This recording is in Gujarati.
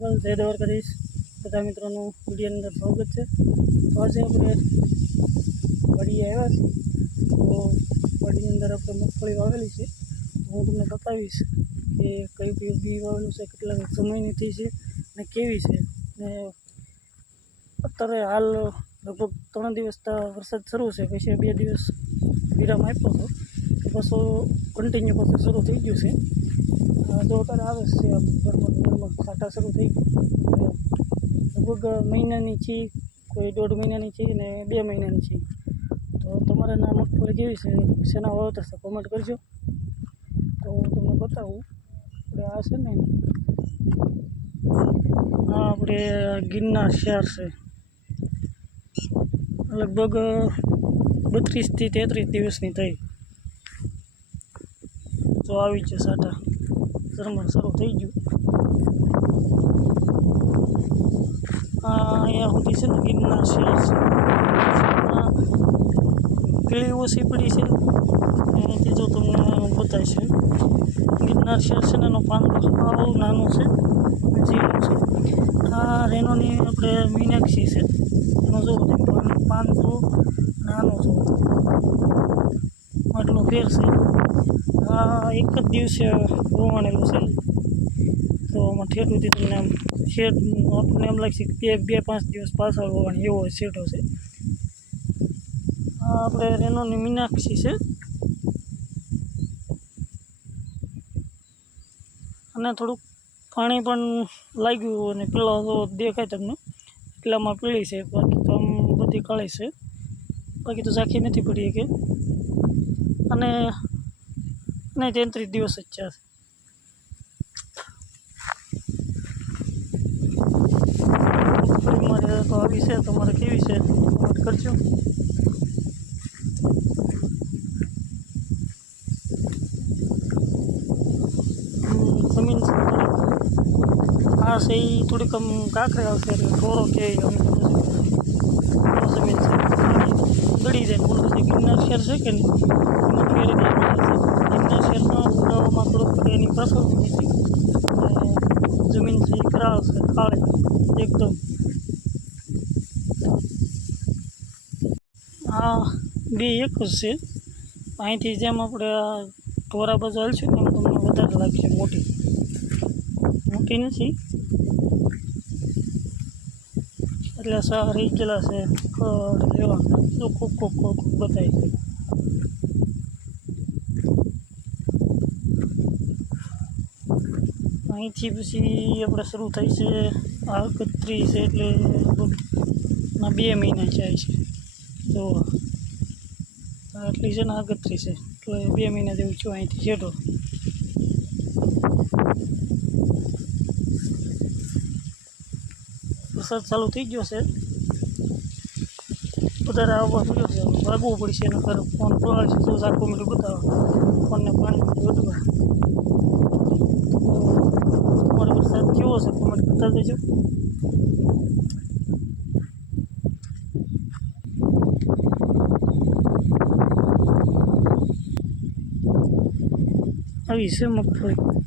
જય દ્વારકાધીશ બધા મિત્રોનું વિડીયોની અંદર સ્વાગત છે. તો આજે આપણે વાડીએ આવ્યા છીએ. તો વાડીની અંદર આપણે મગફળી વાવેલી છે. તો હું તમને બતાવીશ કે કયું કયું બી વાવેલું છે, કેટલા સમયની થઈ છે અને કેવી છે. ને અત્યારે હાલ લગભગ 3 દિવસ વરસાદ શરૂ છે, પછી 2 દિવસ વિરામ આપ્યો હતો, પાછો કન્ટિન્યુ પાછું શરૂ થઈ ગયું છે. જો અત્યારે આવે છે આમ ગરમા છાંટા શરૂ થઈ ગયા, લગભગ મહિનાની છે, કોઈ 1.5 મહિનાની છે ને 2 મહિનાની છે. તો તમારે ના મગફળી કેવી છે, શેના વાવેતર છે, કોમેન્ટ કરજો. તો હું તમને બતાવું. આપણે આ છે ને, આ આપણે ગિરનાર શહેર છે. લગભગ 32 થી 33 દિવસની થઈ. તો આવી છે સાટા ઝરમર શરૂ થઈ ગયું. અહીંયા સુધી છે ને ગિરનાર શહેર છે. પીળી ઓછી પડી છે એનાથી જો તમને બતાવીશ. ગિરનાર શહેર છે ને એનો પાંદડો સાવ નાનો છે, ઝીણો છે. આ રેનોની આપણે મીનાક્ષી છે, એનો જોવો પાંદડો નાનો જો આટલો ફેર છે. આ એક જ દિવસે રોવાણેલું છે. તો આમાં ઠેઠુંથી તમને આમ શેડ આપણને એમ લાગશે કે 2-5 દિવસ પાછળ રોવાણી એવો શેડો છે. આ આપણે રેનોની મીનાક્ષી છે. અને થોડુંક પાણી પણ લાગ્યું અને પેલા તો દેખાય તમને એટલામાં પીળી છે, બાકી તો આમ બધી કાળી છે. બાકી તો ઝાંખી નથી પડી કે. અને 33 દિવસ જ છે. મારે તો આવી છે, તમારે કેવી છે કોમેન્ટ કરજો. જમીન આ છે એ થોડીક આમ કાંકરે આવશે એટલે ઢોરો કે અમે જમીન છે ગળી જાય. બોલું છે ગિરનાર શહેર છે કે નહીં એમાં ફેરી જાય. ગિરનાર શહેરમાં ઉડાવવામાં થોડુંક એની પાછળ નથી. જમીન છે એ કરાળ છે, કાળી એકદમ. આ બે એક જ છે. અહીંથી જેમ આપણે આ ઢોરા બાજુ હાલશું ને એમ તમને વધારે લાગશે મોટી નથી, એટલે સારા રહી ગયેલા છે. ખડ લેવા જો ખૂબ બતાવી છે. અહીંથી પછી આપણે શરૂ થાય છે આગત્રી છે, એટલે ના 2 મહિના જાય છે. જો આટલી છે ને આગત્રી છે, એટલે 2 મહિના જેવું છું અહીંથી છેડો. વરસાદ ચાલુ થઈ ગયો છે, વધારે આવવા મળ્યો છે. ભાગવું પડશે એના ઘરે ફોન પડાવશે તો આખું મીઠું બતાવવા ફોનને પાણી વધવા. તમારો વરસાદ કેવો છે કોમેન્ટ કરતા દેજો. આવી છે મગફળી.